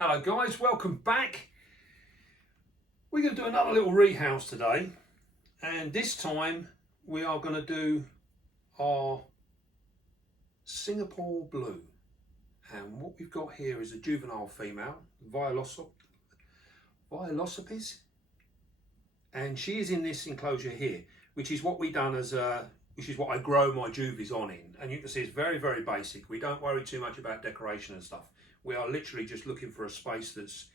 Hello guys, welcome back. We're going to do another little rehouse today, and this time we are going to do our Singapore blue. And what we've got here is a juvenile female, violaceopes, and she is in this enclosure here, which is what we done as which is what I grow my juvies on in. And you can see it's very, very basic. We don't worry too much about decoration and stuff. We are literally just looking for a space that's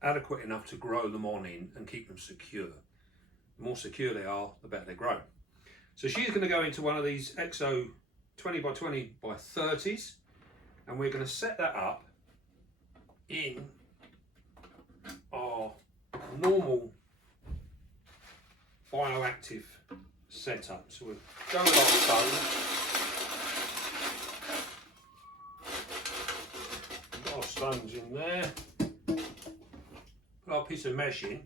adequate enough to grow them on in and keep them secure. The more secure they are, the better they grow. So she's going to go into one of these EXO 20 by 20 by 30s, and we're going to set that up in our normal bioactive setup. So we'll go with our stones. Put our stones in there. Put our piece of mesh in.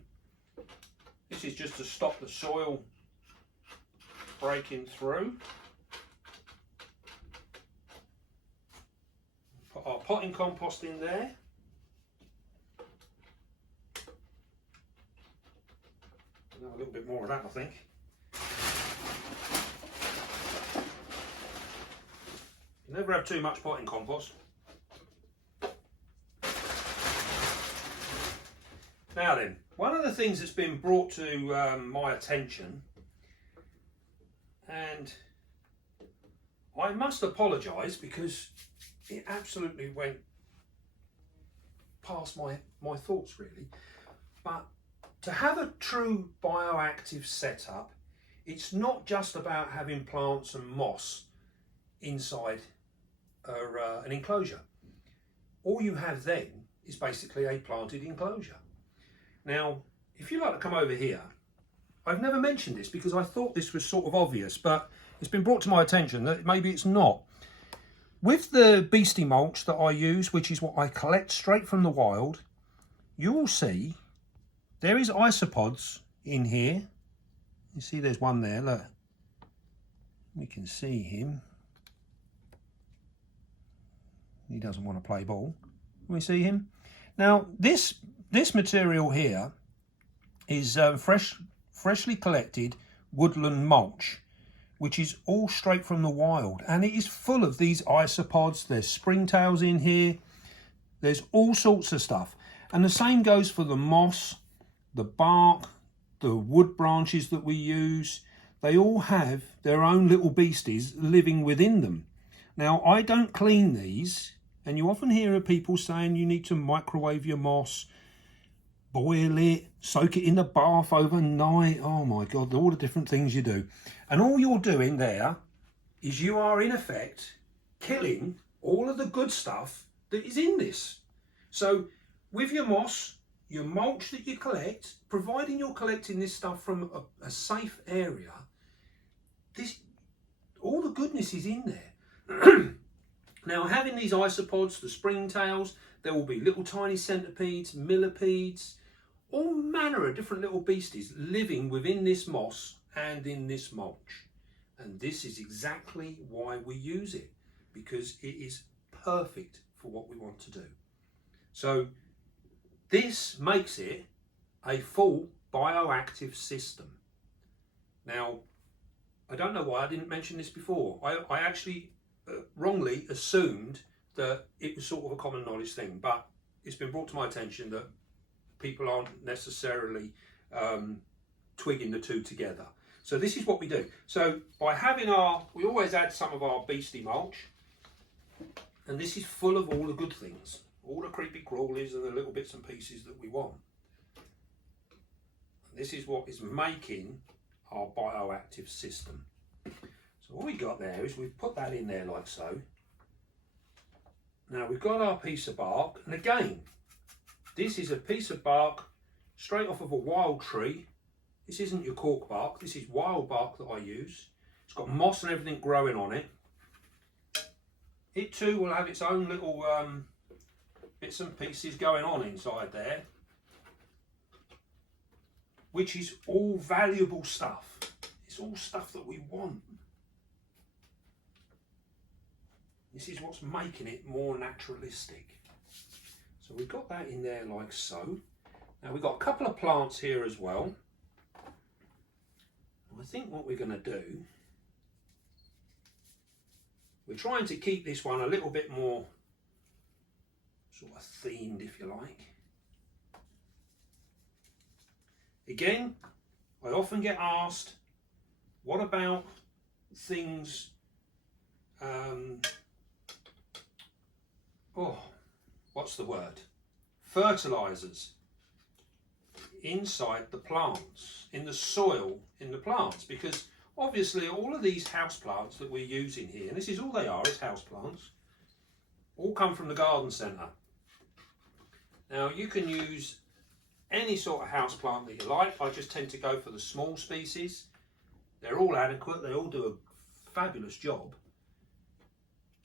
This is just to stop the soil breaking through. Put our potting compost in there. A little bit more of that, I think. You never have too much potting compost. Now then, one of the things that's been brought to my attention, and I must apologise because it absolutely went past my thoughts really, but to have a true bioactive setup, it's not just about having plants and moss inside an enclosure. All you have then is basically a planted enclosure. Now, if you like to come over here, I've never mentioned this because I thought this was sort of obvious, but it's been brought to my attention that maybe it's not. With the beastie mulch that I use, which is what I collect straight from the wild, you will see there is isopods in here. You see there's one there, look. We can see him. He doesn't want to play ball. Can we see him? Now this material here is freshly collected woodland mulch, which is all straight from the wild, and it is full of these isopods. There's springtails in here. There's all sorts of stuff, and the same goes for the moss, the bark, the wood branches that we use. They all have their own little beasties living within them. Now, I don't clean these, and you often hear of people saying you need to microwave your moss, boil it, soak it in the bath overnight. Oh my God, all the different things you do. And all you're doing there is you are in effect killing all of the good stuff that is in this. So with your moss, your mulch that you collect, providing you're collecting this stuff from a safe area, all the goodness is in there. Now, having these isopods, the springtails, there will be little tiny centipedes, millipedes, all manner of different little beasties living within this moss and in this mulch. And this is exactly why we use it, because it is perfect for what we want to do. So this makes it a full bioactive system. Now, I don't know why I didn't mention this before. I actually wrongly assumed that it was sort of a common knowledge thing, but it's been brought to my attention that people aren't necessarily twigging the two together. So this is what we do. So by having we always add some of our beastie mulch, and this is full of all the good things, all the creepy crawlies and the little bits and pieces that we want. And this is what is making our bioactive system. So what we got there is we've put that in there like so. Now we've got our piece of bark, and again, this is a piece of bark straight off of a wild tree. This isn't your cork bark, this is wild bark that I use. It's got moss and everything growing on it. It too will have its own little bits and pieces going on inside there, which is all valuable stuff. It's all stuff that we want. This is what's making it more naturalistic. So we've got that in there like so. Now we've got a couple of plants here as well. I think what we're going to do, we're trying to keep this one a little bit more sort of themed, if you like. Again, I often get asked, what about things, what's the word? Fertilizers inside the plants, in the soil, in the plants, because obviously all of these house plants that we're using here, and this is all they are, is house plants, all come from the garden centre. Now you can use any sort of house plant that you like. I just tend to go for the small species. They're all adequate, they all do a fabulous job,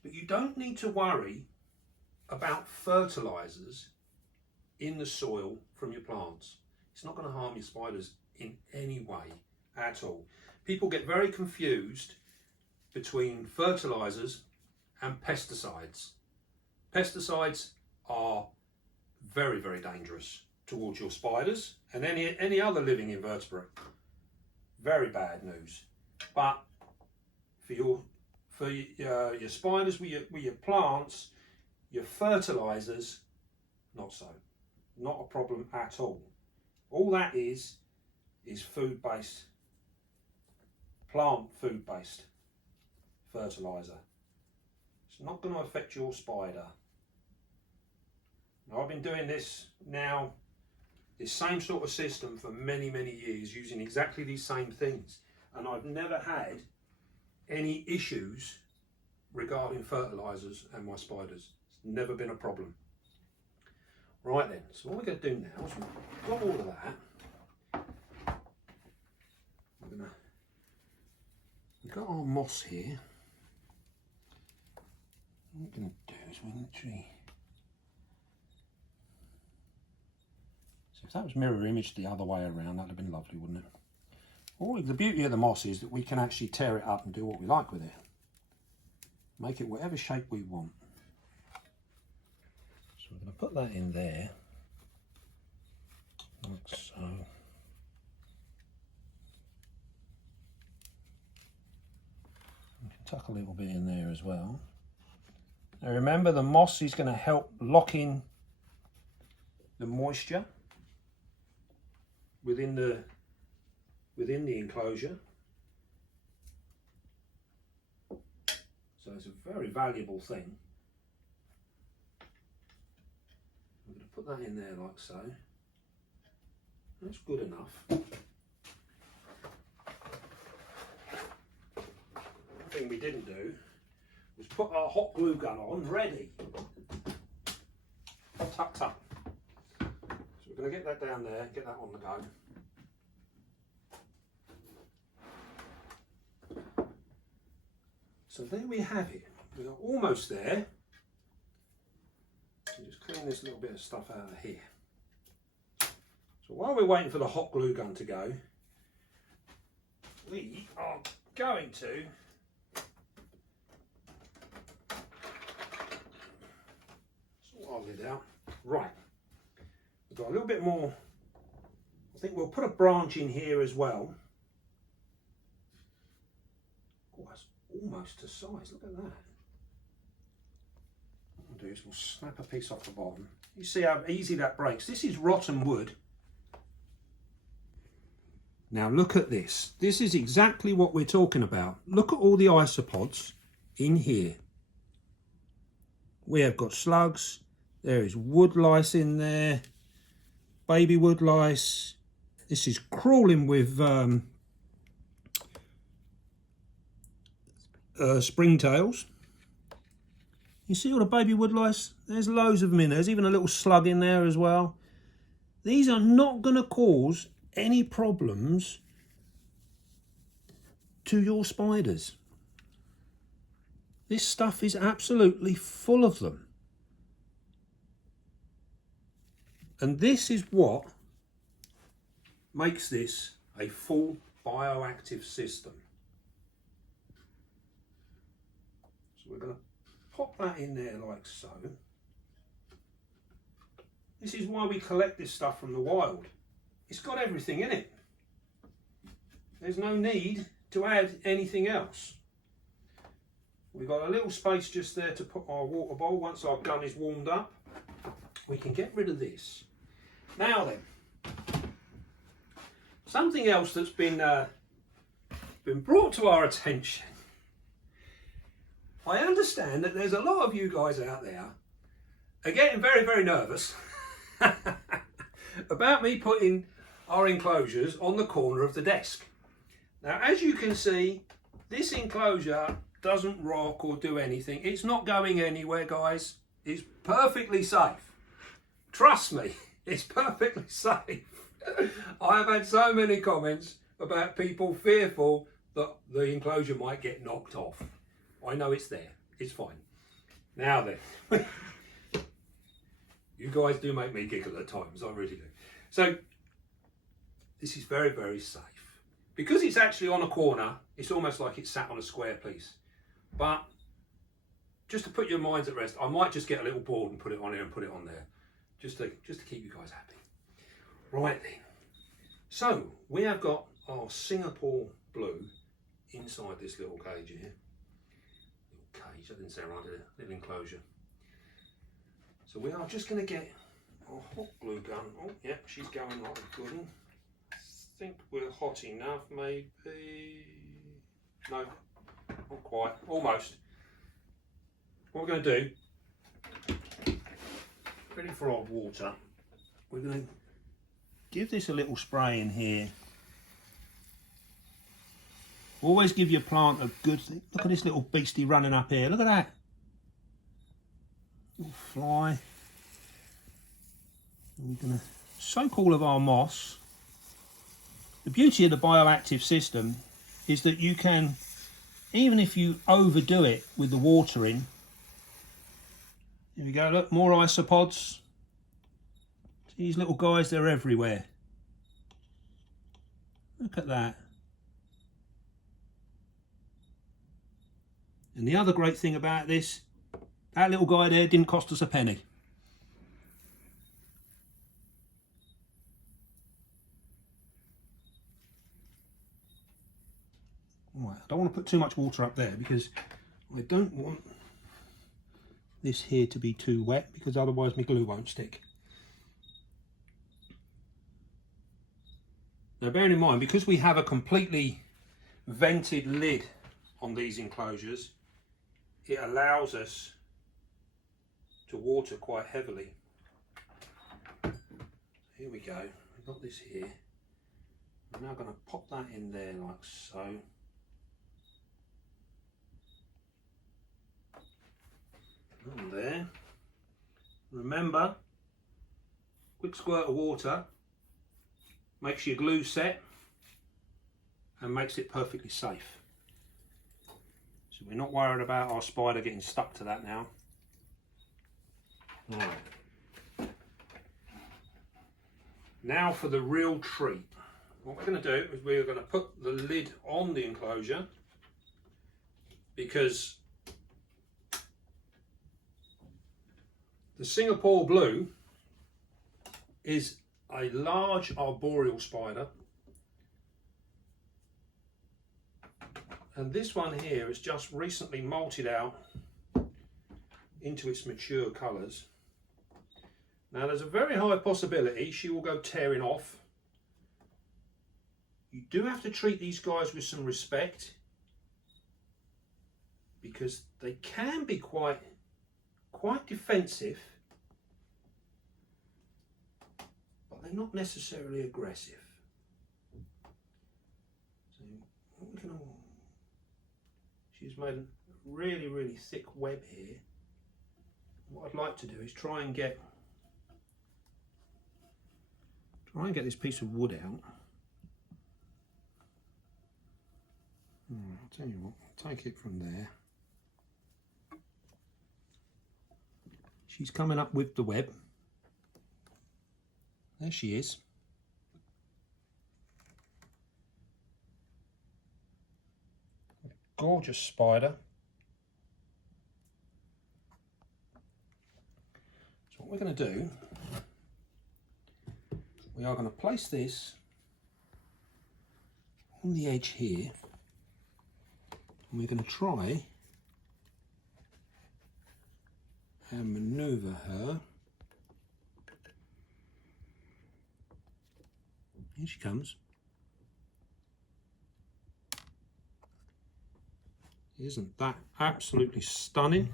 but you don't need to worry about fertilizers in the soil from your plants. It's not going to harm your spiders in any way at all. People get very confused between fertilizers and pesticides. Pesticides are very, very dangerous towards your spiders and any other living invertebrate. Very bad news. But for your spiders with your plants, your fertilizers, not so. Not a problem at all. All that is food-based, plant food-based fertilizer. It's not going to affect your spider. Now, I've been doing this now, this same sort of system for many, many years, using exactly these same things. And I've never had any issues regarding fertilizers and my spiders. It's never been a problem. Right then, so what we're going to do now is we've got all of that. We've got our moss here. What we're going to do is we're literally, so if that was mirror image the other way around, that would have been lovely, wouldn't it? Well, the beauty of the moss is that we can actually tear it up and do what we like with it. Make it whatever shape we want. So we're going to put that in there, like so. We can tuck a little bit in there as well. Now remember, the moss is going to help lock in the moisture within the enclosure. So it's a very valuable thing. I'm going to put that in there like so. That's good enough. One thing we didn't do was put our hot glue gun on ready. Tucked up. So we're going to get that down there, get that on the go. So there we have it. We're almost there. So just clean this little bit of stuff out of here. So while we're waiting for the hot glue gun to go, we are going to sort our lid out. Right. We've got a little bit more. I think we'll put a branch in here as well. Oh, that's almost to size. Look at that. What we'll do is we'll snap a piece off the bottom. You see how easy that breaks. This is rotten wood. Now look at this. This is exactly what we're talking about. Look at all the isopods in here. We have got slugs. There is wood lice in there. Baby wood lice. This is crawling with springtails. You see all the baby wood lice? There's loads of them in there. There's even a little slug in there as well. These are not going to cause any problems to your spiders. This stuff is absolutely full of them. And this is what makes this a full bioactive system. So we're going to pop that in there like so. This is why we collect this stuff from the wild. It's got everything in it. There's no need to add anything else. We've got a little space just there to put our water bowl. Once our gun is warmed up, we can get rid of this. Now then, something else that's been brought to our attention. I understand that there's a lot of you guys out there are getting very, very nervous about me putting our enclosures on the corner of the desk. Now, as you can see, this enclosure doesn't rock or do anything. It's not going anywhere, guys. It's perfectly safe. Trust me, it's perfectly safe. I have had so many comments about people fearful that the enclosure might get knocked off. I know it's there. It's fine. Now then, you guys do make me giggle at times. I really do. So, this is very, very safe. Because it's actually on a corner, it's almost like it's sat on a square piece. But just to put your minds at rest, I might just get a little board and put it on here and put it on there, just to keep you guys happy. Right then. So we have got our Singapore blue inside this little cage here. Little cage, that didn't say right, did it? Little enclosure. So we are just going to get our hot glue gun. Oh yeah, she's going like a good one. I think we're hot enough, maybe. No, not quite, almost. What we're going to do, ready for our water, we're going to give this a little spray in here. Always give your plant a good thing. Look at this little beastie running up here, look at that. Little fly. And we're going to soak all of our moss. The beauty of the bioactive system is that you can, even if you overdo it with the watering, here we go, look, more isopods. These little guys, they're everywhere. Look at that. And the other great thing about this, that little guy there didn't cost us a penny. Right, I don't want to put too much water up there because I don't want this here to be too wet, because otherwise my glue won't stick. Now bearing in mind, because we have a completely vented lid on these enclosures, it allows us to water quite heavily. Here we go, we've got this here. I'm now going to pop that in there like so. And there. Remember, quick squirt of water makes your glue set and makes it perfectly safe. So we're not worried about our spider getting stuck to that now. Right. Now for the real treat. What we're going to do is we're going to put the lid on the enclosure, because the Singapore blue is a large arboreal spider, and this one here has just recently molted out into its mature colours. Now there's a very high possibility she will go tearing off. You do have to treat these guys with some respect, because they can be quite defensive, but they're not necessarily aggressive. So she's made a really, really thick web here. What I'd like to do is try and get this piece of wood out. I'll tell you what, I'll take it from there. She's coming up with the web. There she is. Gorgeous spider. So what we're going to do we are going to place this on the edge here, and we're going to try and manoeuvre her. Here she comes. Isn't that absolutely stunning?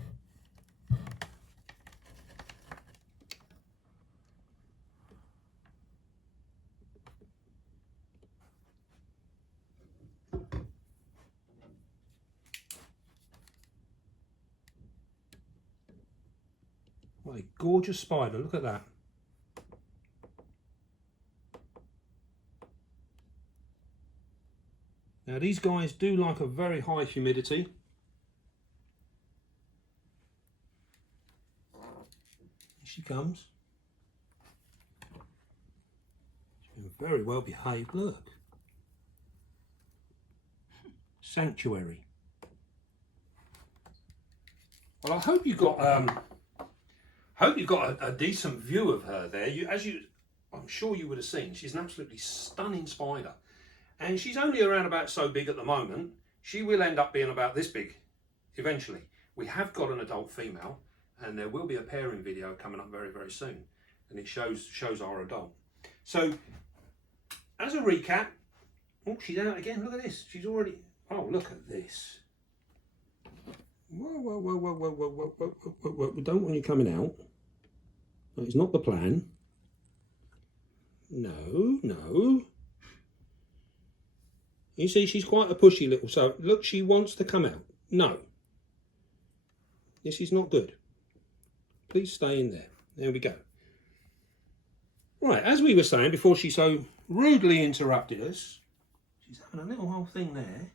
What a gorgeous spider, look at that. Now these guys do like a very high humidity. Here she comes. She's been very well behaved, look. Sanctuary. Well, I hope you got a decent view of her there. I'm sure you would have seen, she's an absolutely stunning spider. And she's only around about so big at the moment. She will end up being about this big eventually. We have got an adult female, and there will be a pairing video coming up very, very soon. And it shows our adult. So, as a recap, oh, she's out again. Look at this. She's already, oh, look at this. Whoa, whoa, whoa, whoa, whoa, whoa, whoa, whoa, whoa, whoa. We don't want you coming out. No, it's not the plan. No, no. You see, she's quite a pushy little, so look, she wants to come out. No. This is not good. Please stay in there. There we go. Right, as we were saying before she so rudely interrupted us, she's having a little whole thing there.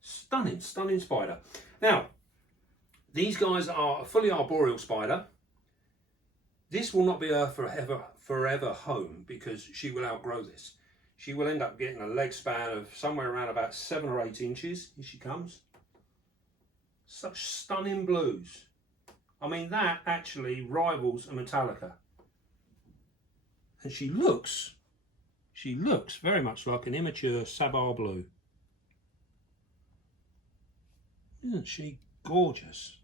Stunning, stunning spider. Now, these guys are a fully arboreal spider. This will not be her forever home because she will outgrow this. She will end up getting a leg span of somewhere around about 7 or 8 inches. Here she comes. Such stunning blues. I mean, that actually rivals a Metallica. And she looks very much like an immature Sabar blue. Isn't she gorgeous?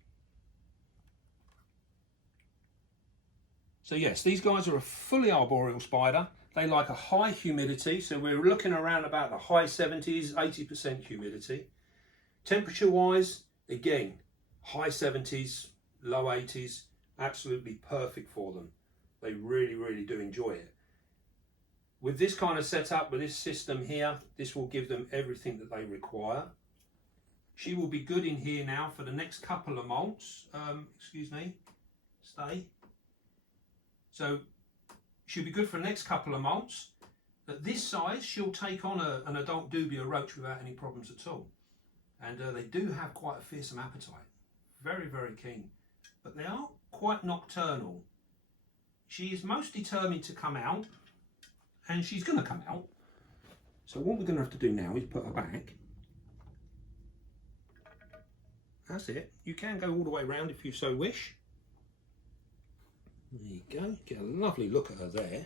So yes, these guys are a fully arboreal spider. They like a high humidity, so we're looking around about the high 70s, 80% humidity. Temperature wise, again, high 70s, low 80s, absolutely perfect for them. They really, really do enjoy it. With this kind of setup, with this system here, this will give them everything that they require. She will be good in here now for the next couple of months. Excuse me, stay. So she'll be good for the next couple of months. At this size, she'll take on an adult dubia roach without any problems at all. And they do have quite a fearsome appetite. Very, very keen. But they are quite nocturnal. She is most determined to come out, and she's going to come out. So what we're going to have to do now is put her back. That's it. You can go all the way around if you so wish. There you go. Get a lovely look at her there.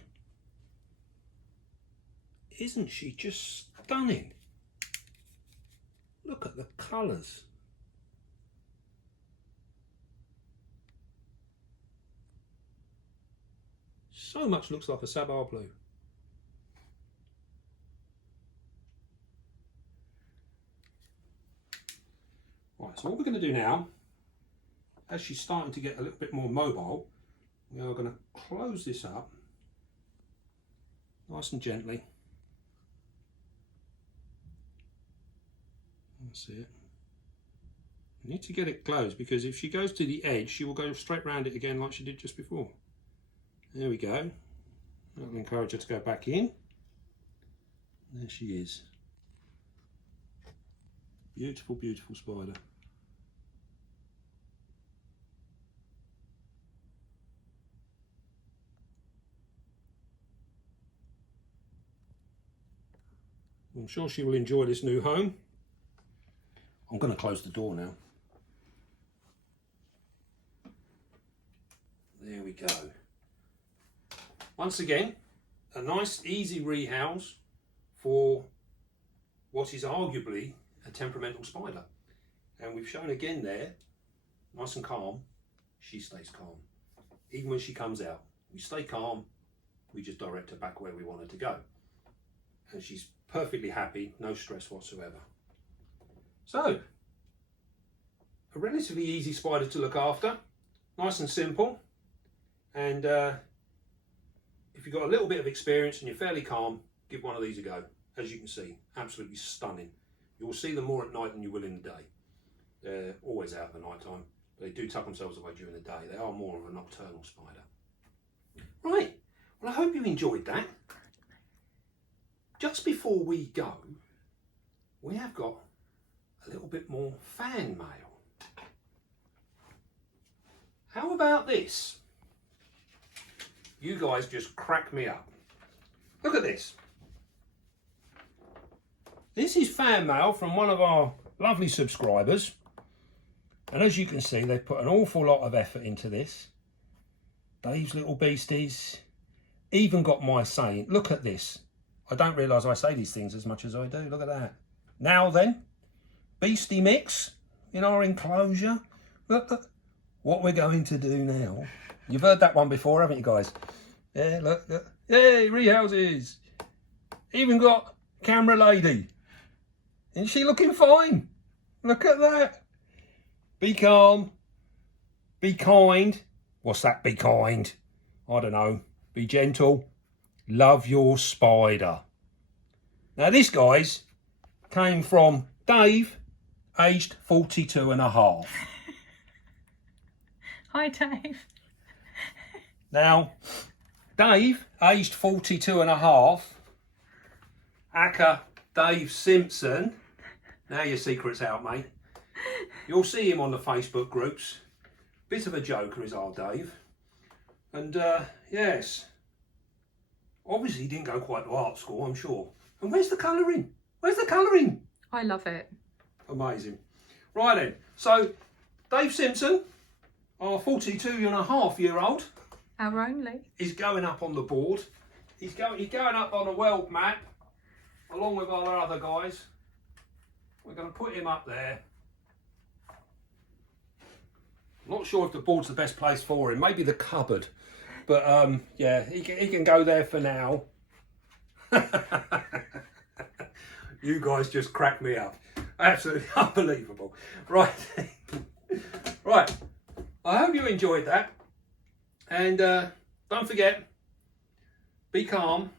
Isn't she just stunning? Look at the colours. So much looks like a Sabar blue. Right, so what we're going to do now, as she's starting to get a little bit more mobile, we are going to close this up nice and gently. That's it. You need to get it closed because if she goes to the edge, she will go straight round it again like she did just before. There we go. That'll encourage her to go back in. There she is. Beautiful, beautiful spider. I'm sure she will enjoy this new home. I'm going to close the door now. There we go. Once again, a nice easy rehouse for what is arguably a temperamental spider. And we've shown again there, nice and calm, she stays calm. Even when she comes out, we stay calm, we just direct her back where we want her to go. And she's perfectly happy, no stress whatsoever. So, a relatively easy spider to look after, nice and simple. And if you've got a little bit of experience and you're fairly calm, give one of these a go. As you can see, absolutely stunning. You'll see them more at night than you will in the day. They're always out at the night time. They do tuck themselves away during the day. They are more of a nocturnal spider. Right, well I hope you enjoyed that. Just before we go, we have got a little bit more fan mail. How about this? You guys just crack me up. Look at this. This is fan mail from one of our lovely subscribers. And as you can see, they've put an awful lot of effort into this. Dave's little beasties. Even got my saying. Look at this. I don't realise I say these things as much as I do. Look at that. Now then, beastie mix in our enclosure. Look. What we're going to do now. You've heard that one before, haven't you guys? Yeah, look. Yay, rehouses. Even got camera lady. Isn't she looking fine? Look at that. Be calm. Be kind. What's that, be kind? I don't know. Be gentle. Love your spider. Now this, guys, came from Dave, aged 42 and a half. Hi, Dave. Now, Dave, aged 42 and a half, aka Dave Simpson. Now your secret's out, mate. You'll see him on the Facebook groups. Bit of a joker is our Dave. And yes, obviously he didn't go quite to art school, I'm sure. And where's the colouring? Where's the colouring? I love it. Amazing. Right then, so Dave Simpson, our 42-and-a-half-year-old, Our only. is going up on the board. He's going up on a world map, along with our other guys. We're going to put him up there. I'm not sure if the board's the best place for him. Maybe the cupboard. But yeah, he can go there for now. You guys just crack me up. Absolutely unbelievable. Right. Right. I hope you enjoyed that. And don't forget, be calm.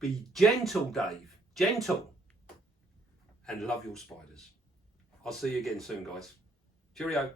Be gentle, Dave. Gentle. And love your spiders. I'll see you again soon, guys. Cheerio.